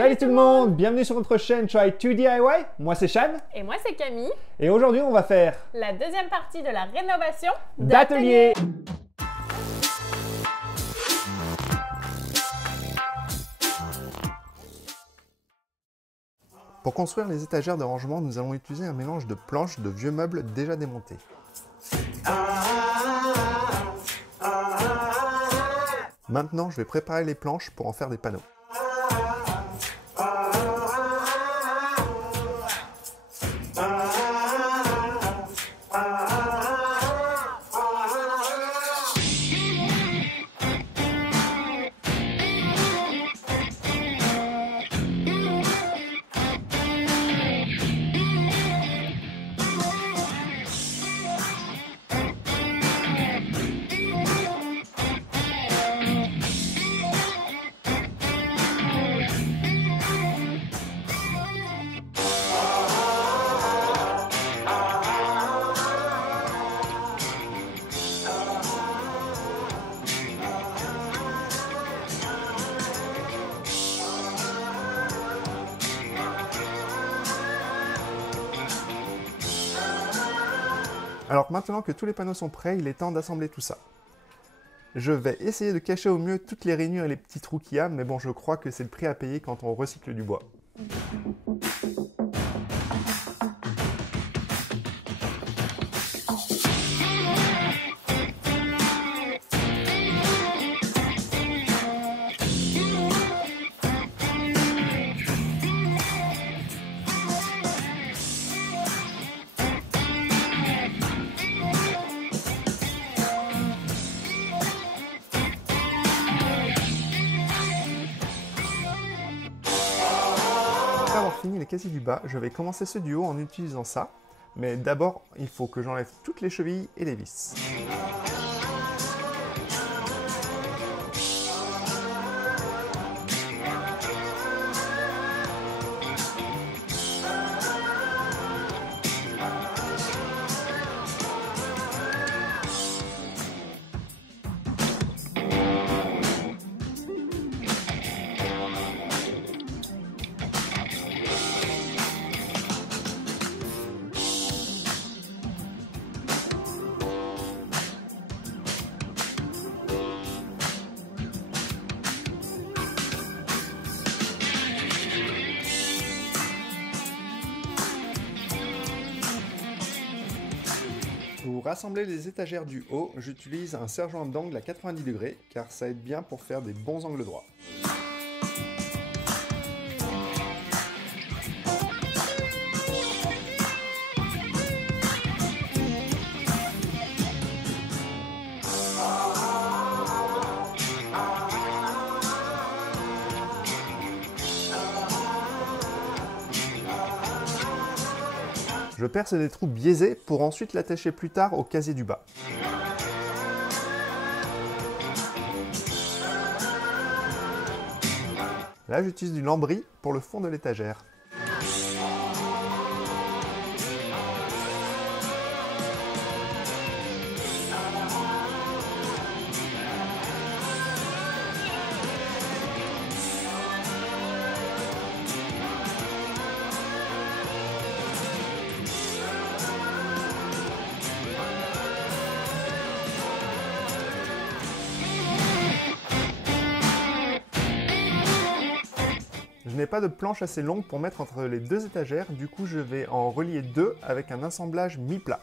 Salut tout le monde, bienvenue sur notre chaîne Try to DIY. Moi c'est Shan. Et moi c'est Camille. Et aujourd'hui on va faire la deuxième partie de la rénovation d'atelier. Pour construire les étagères de rangement, nous allons utiliser un mélange de planches de vieux meubles déjà démontés. Maintenant, je vais préparer les planches pour en faire des panneaux. Alors maintenant que tous les panneaux sont prêts, il est temps d'assembler tout ça. Je vais essayer de cacher au mieux toutes les rainures et les petits trous qu'il y a, mais bon, je crois que c'est le prix à payer quand on recycle du bois. Après avoir fini les casiers du bas, je vais commencer ceux du haut en utilisant ça. Mais d'abord, il faut que j'enlève toutes les chevilles et les vis. Pour rassembler les étagères du haut, j'utilise un serre-joint d'angle à 90 degrés car ça aide bien pour faire des bons angles droits. Je perce des trous biaisés pour ensuite l'attacher plus tard au casier du bas. Là, j'utilise du lambris pour le fond de l'étagère. Je n'ai pas de planche assez longue pour mettre entre les deux étagères, du coup je vais en relier deux avec un assemblage mi-plat.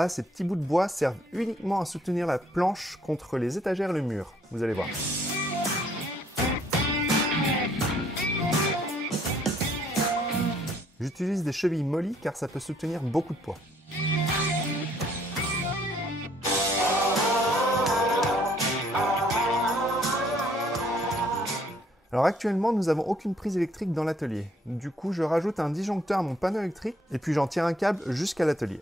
là, ces petits bouts de bois servent uniquement à soutenir la planche contre les étagères et le mur. Vous allez voir. J'utilise des chevilles mollies car ça peut soutenir beaucoup de poids. Alors actuellement, nous n'avons aucune prise électrique dans l'atelier. Du coup, je rajoute un disjoncteur à mon panneau électrique et puis j'en tire un câble jusqu'à l'atelier.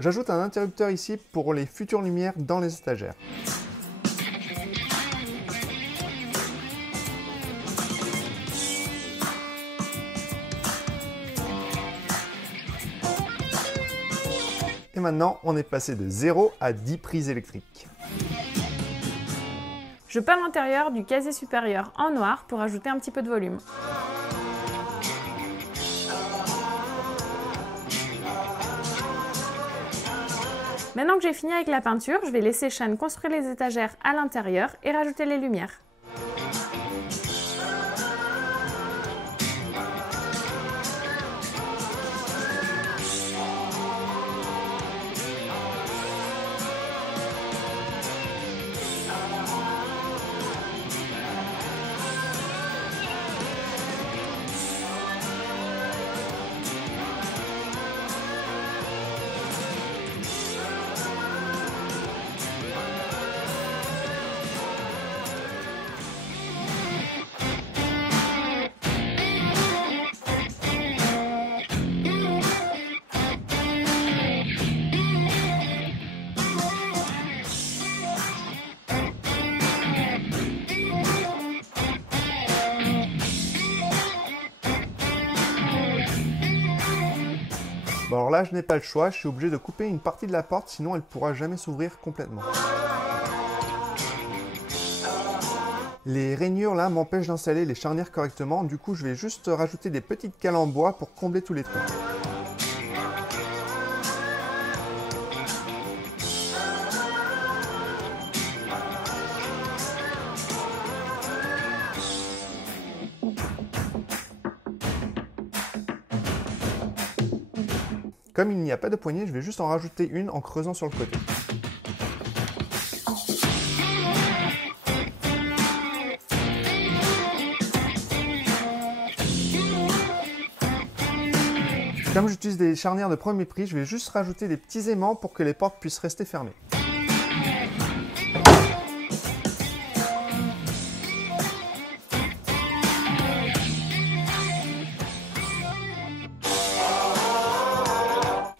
J'ajoute un interrupteur ici pour les futures lumières dans les étagères. Et maintenant, on est passé de 0 à 10 prises électriques. Je peins l'intérieur du casier supérieur en noir pour ajouter un petit peu de volume. Maintenant que j'ai fini avec la peinture, je vais laisser Sean construire les étagères à l'intérieur et rajouter les lumières. Bon alors là, je n'ai pas le choix, je suis obligé de couper une partie de la porte, sinon elle ne pourra jamais s'ouvrir complètement. Les rainures là m'empêchent d'installer les charnières correctement, du coup je vais juste rajouter des petites cales en bois pour combler tous les trous. Comme il n'y a pas de poignée, je vais juste en rajouter une en creusant sur le côté. Comme j'utilise des charnières de premier prix, je vais juste rajouter des petits aimants pour que les portes puissent rester fermées.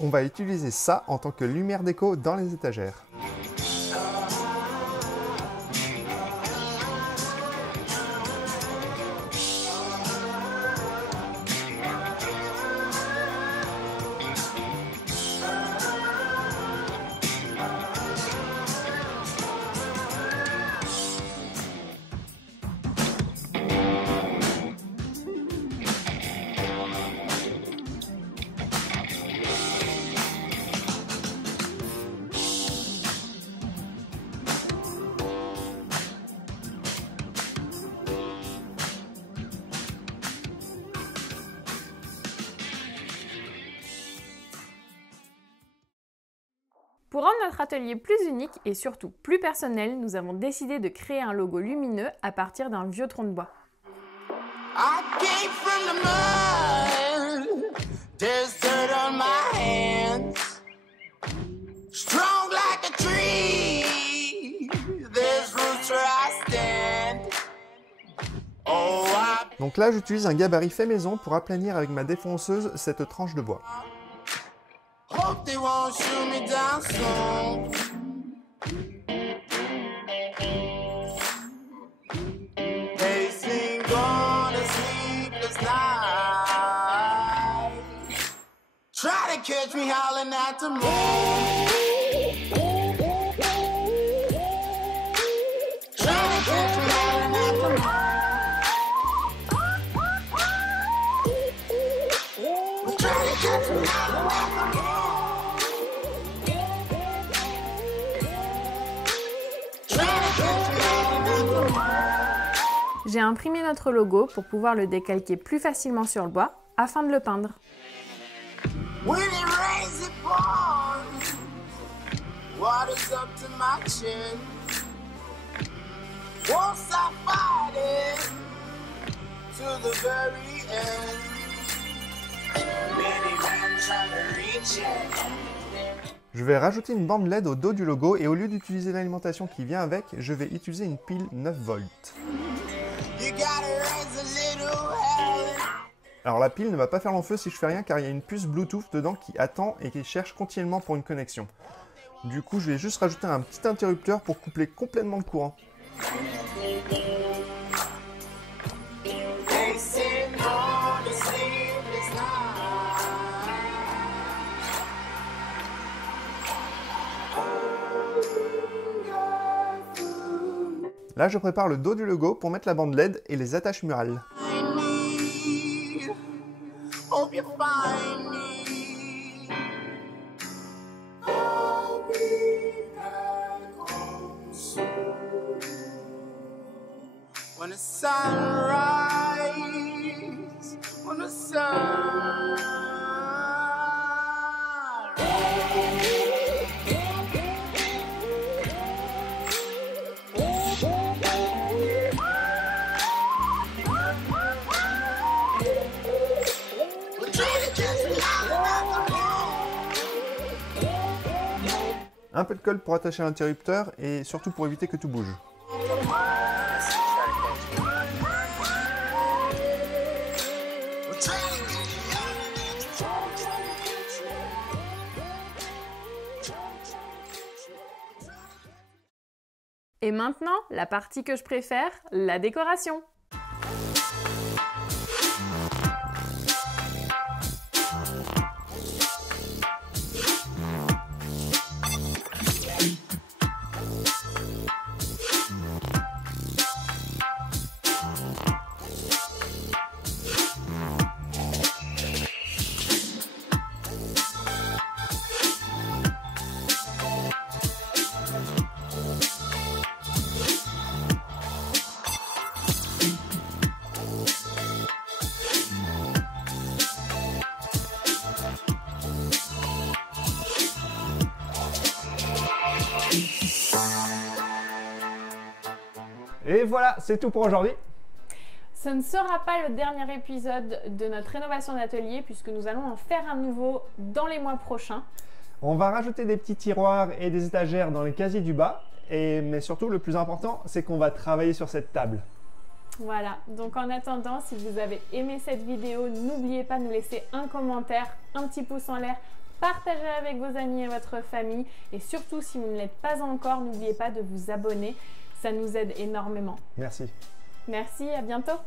On va utiliser ça en tant que lumière déco dans les étagères. Pour rendre notre atelier plus unique et surtout plus personnel, nous avons décidé de créer un logo lumineux à partir d'un vieux tronc de bois. Donc là, j'utilise un gabarit fait maison pour aplanir avec ma défonceuse cette tranche de bois. Hope they won't shoot me down soon. They sing on a sleepless night. to catch me howling at the moon. Trying to catch me howling at the moon. Trying to catch me howling at the moon. Trying to catch me howling at the moon. J'ai imprimé notre logo pour pouvoir le décalquer plus facilement sur le bois afin de le peindre. When it rains, it pours. Water's up to my chin. Won't stop fighting to the very end. Many men trying to reach it. Je vais rajouter une bande LED au dos du logo et au lieu d'utiliser l'alimentation qui vient avec, je vais utiliser une pile 9 volts. You gotta raise a little hell. Alors la pile ne va pas faire long feu si je fais rien car il y a une puce Bluetooth dedans qui attend et qui cherche continuellement pour une connexion. Du coup je vais juste rajouter un petit interrupteur pour coupler complètement le courant. They say no to sleepless night. Là je prépare le dos du logo pour mettre la bande LED et les attaches murales. I need, hope you find me. I'll be back home soon. When the sun rises, when the sun Un peu de colle pour attacher l'interrupteur et surtout pour éviter que tout bouge. Et maintenant, la partie que je préfère, la décoration. Et voilà, c'est tout pour aujourd'hui. Ce ne sera pas le dernier épisode de notre rénovation d'atelier puisque nous allons en faire un nouveau dans les mois prochains. On va rajouter des petits tiroirs et des étagères dans les casiers du bas. Mais surtout, le plus important, c'est qu'on va travailler sur cette table. Voilà, donc en attendant, si vous avez aimé cette vidéo, n'oubliez pas de nous laisser un commentaire, un petit pouce en l'air, partagez avec vos amis et votre famille. Et surtout, si vous ne l'êtes pas encore, n'oubliez pas de vous abonner. Ça nous aide énormément. Merci. Merci, à bientôt.